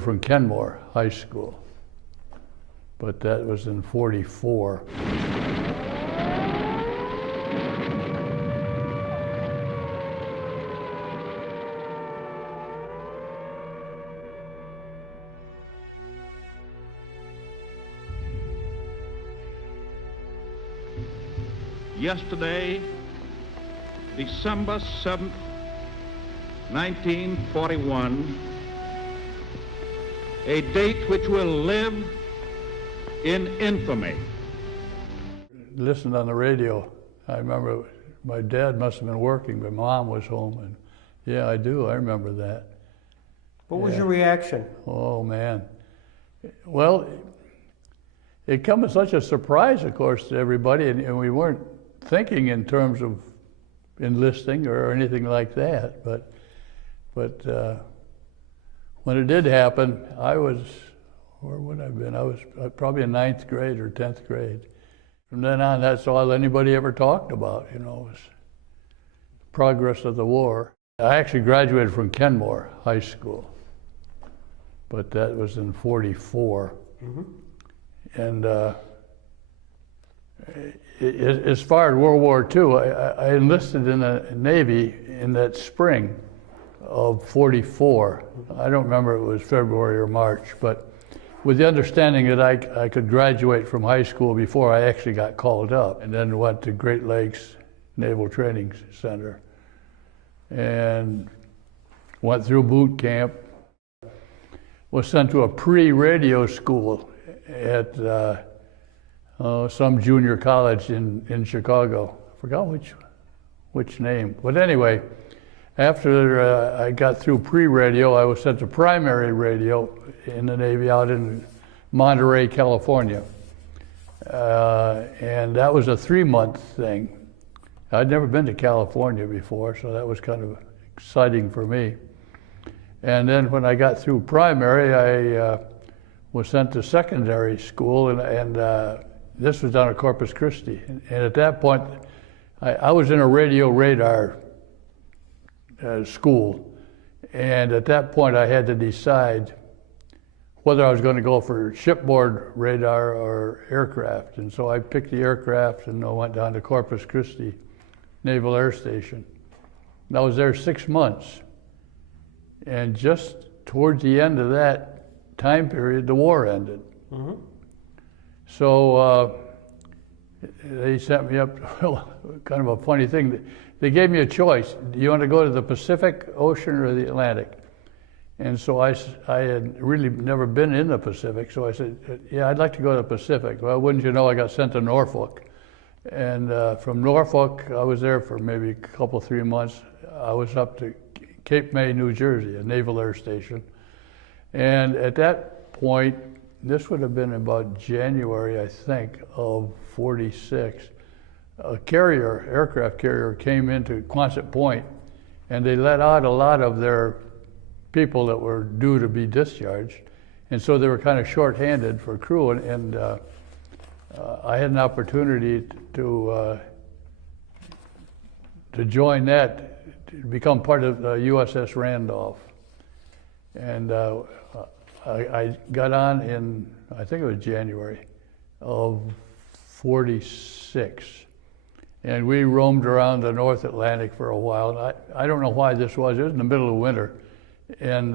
from Kenmore High School, but that was in '44. Yesterday, December 7th, 1941, a date which will live in infamy. Listened on the radio. I remember my dad must have been working, but Mom was home, and yeah, I do. I remember that. What was your reaction? Oh, man. Well, it came as such a surprise, of course, to everybody, and we weren't thinking in terms of enlisting or anything like that. But when it did happen, I was, where would I have been? I was probably in 9th grade or 10th grade. From then on, that's all anybody ever talked about, you know, was progress of the war. I actually graduated from Kenmore High School, but that was in '44. Mm-hmm. And as far as World War II, I enlisted in the Navy in that spring of '44. I don't remember if it was February or March, but with the understanding that I could graduate from high school before I actually got called up, and then went to Great Lakes Naval Training Center and went through boot camp, was sent to a pre-radio school at some junior college in Chicago. I forgot which name. But anyway, after I got through pre-radio, I was sent to primary radio in the Navy out in Monterey, California. And that was a 3-month thing. I'd never been to California before, so that was kind of exciting for me. And then when I got through primary, I was sent to secondary school, and this was down at Corpus Christi. And at that point, I was in a radio radar school, and at that point I had to decide whether I was going to go for shipboard radar or aircraft. And so I picked the aircraft, and I went down to Corpus Christi Naval Air Station. And I was there 6 months. And just towards the end of that time period, the war ended. Mm-hmm. So they sent me up, kind of a funny thing. They gave me a choice. Do you want to go to the Pacific Ocean or the Atlantic? And so I had really never been in the Pacific, so I said, yeah, I'd like to go to the Pacific. Well, wouldn't you know, I got sent to Norfolk. And from Norfolk, I was there for maybe a couple, 3 months. I was up to Cape May, New Jersey, a naval air station. And at that point, this would have been about January, I think, of '46. A carrier, aircraft carrier, came into Quonset Point, and they let out a lot of their people that were due to be discharged. And so they were kind of short-handed for crew, and I had an opportunity to join that, to become part of the USS Randolph. And I got on in, I think it was January of '46. And we roamed around the North Atlantic for a while. I don't know why this was. It was in the middle of winter. And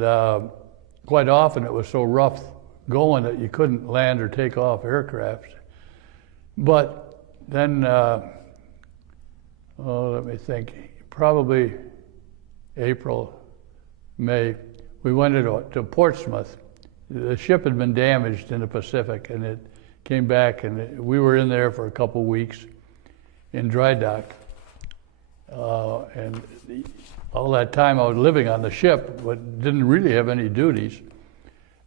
quite often it was so rough going that you couldn't land or take off aircraft. But then, let me think, probably April, May, we went to Portsmouth. The ship had been damaged in the Pacific, and it came back, and we were in there for a couple weeks in dry dock. And all that time I was living on the ship, but didn't really have any duties.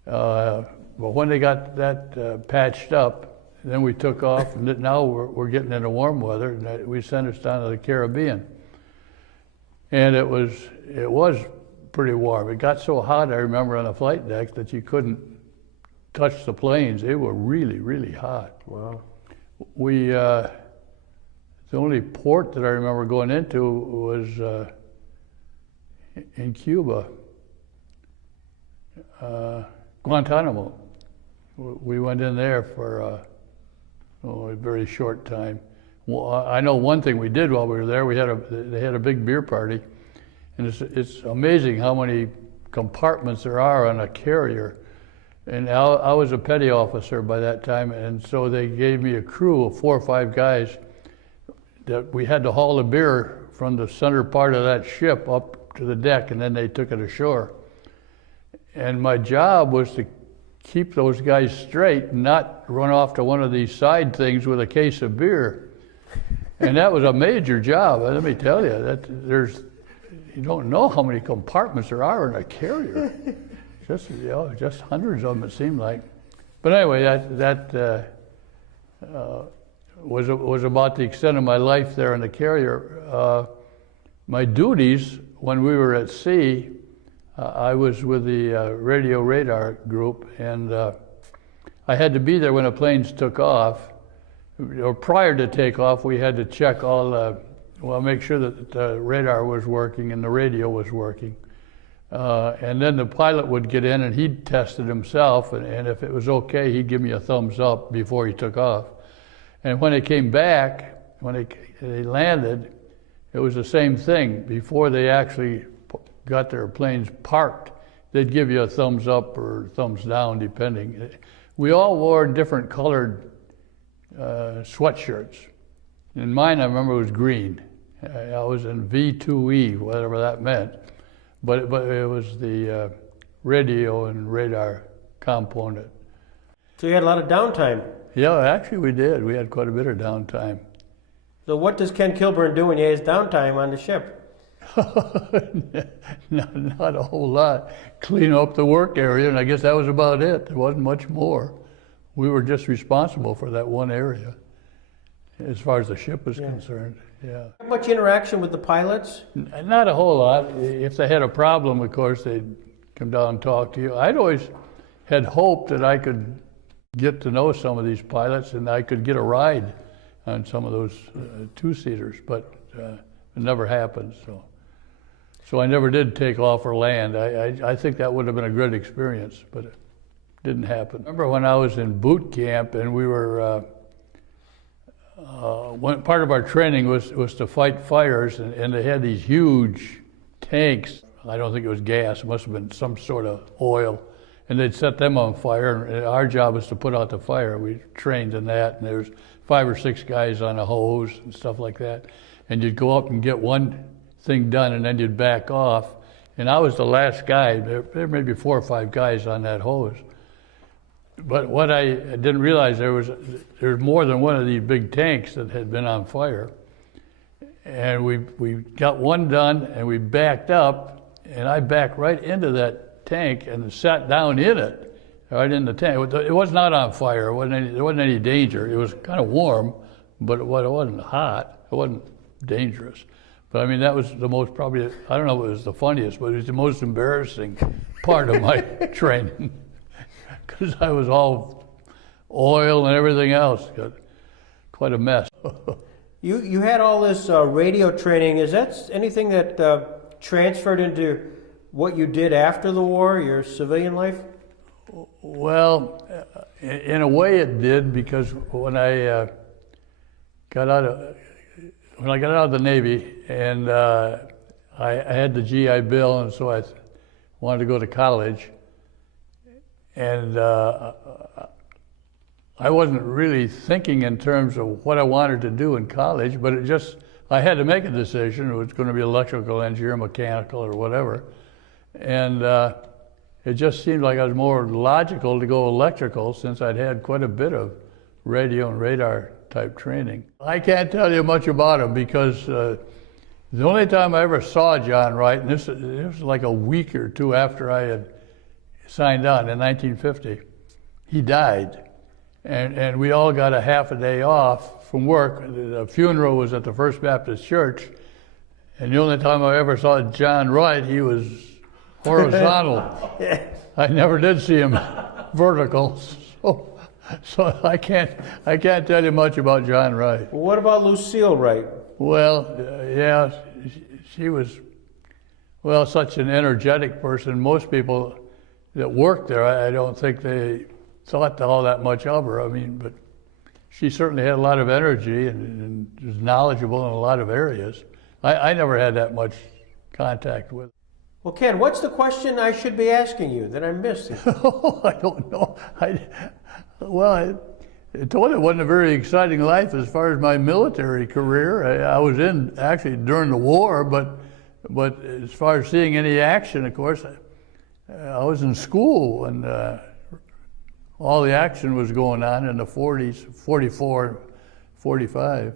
But when they got that patched up, then we took off, and now we're getting into warm weather, and we sent us down to the Caribbean. And it was pretty warm. It got so hot, I remember, on the flight deck that you couldn't touch the planes. They were really, really hot. Wow. The only port that I remember going into was in Cuba. Guantanamo. We went in there for a very short time. Well, I know one thing we did while we were there. They had a big beer party, and it's amazing how many compartments there are on a carrier. And I was a petty officer by that time, and so they gave me a crew of 4 or 5 guys that we had to haul the beer from the center part of that ship up to the deck, and then they took it ashore. And my job was to keep those guys straight and not run off to one of these side things with a case of beer. And that was a major job, let me tell you. You don't know how many compartments there are in a carrier. Just hundreds of them, it seemed like. But anyway, that was about the extent of my life there in the carrier. My duties when we were at sea, I was with the radio radar group, and I had to be there when the planes took off. Or prior to takeoff, we had to check make sure that the radar was working and the radio was working. And then the pilot would get in and he'd test it himself, and if it was okay, he'd give me a thumbs up before he took off. And when they came back, when they landed, it was the same thing. Before they actually got their planes parked, they'd give you a thumbs up or thumbs down, depending. We all wore different colored sweatshirts. And mine, I remember, was green. I was in V2E, whatever that meant. But it was the radio and radar component. So you had a lot of downtime. Yeah, actually we did. We had quite a bit of downtime. So what does Ken Kilburn do when he has downtime on the ship? Not a whole lot. Clean up the work area, and I guess that was about it. There wasn't much more. We were just responsible for that one area, as far as the ship was concerned. Yeah. Much interaction with the pilots? Not a whole lot. If they had a problem, of course, they'd come down and talk to you. I'd always had hoped that I could get to know some of these pilots and I could get a ride on some of those two-seaters, but it never happened. So I never did take off or land. I think that would have been a great experience, but it didn't happen. I remember when I was in boot camp and we were one part of our training was to fight fires, and they had these huge tanks. I don't think it was gas, it must have been some sort of oil, and they'd set them on fire, and our job was to put out the fire. We trained in that, and there was 5 or 6 guys on a hose and stuff like that, and you'd go up and get one thing done, and then you'd back off, and I was the last guy. There were maybe 4 or 5 guys on that hose. But what I didn't realize, there was more than one of these big tanks that had been on fire. And we got one done, and we backed up, and I backed right into that tank and sat down in it, right in the tank. It was not on fire. There wasn't any danger. It was kind of warm, but it wasn't hot. It wasn't dangerous. But I mean, that was the most probably, I don't know if it was the funniest, but it was the most embarrassing part of my training. Because I was all oil and everything else. Got quite a mess. You had all this radio training. Is that anything that transferred into what you did after the war, your civilian life? Well, in a way it did, because when I got out of the Navy, and I had the GI Bill, and so I wanted to go to college. And I wasn't really thinking in terms of what I wanted to do in college, but I had to make a decision. It was going to be electrical engineer, mechanical, or whatever. And it just seemed like I was more logical to go electrical, since I'd had quite a bit of radio and radar type training. I can't tell you much about him, because the only time I ever saw John Wright, and this was like a week or 2 after I had signed on in 1950, he died. And we all got a half a day off from work. The funeral was at the First Baptist Church, and the only time I ever saw John Wright, he was horizontal. I never did see him vertical, so I can't tell you much about John Wright. Well, what about Lucille Wright? Well, yeah, she was, such an energetic person. Most people, that worked there, I don't think they thought all that much of her. I mean, but she certainly had a lot of energy and was knowledgeable in a lot of areas. I never had that much contact with her. Well, Ken, what's the question I should be asking you that I missed? Oh, I don't know. I told you it wasn't a very exciting life as far as my military career. I was in actually during the war, but as far as seeing any action, of course, I was in school when all the action was going on in the 40s, 44, 45.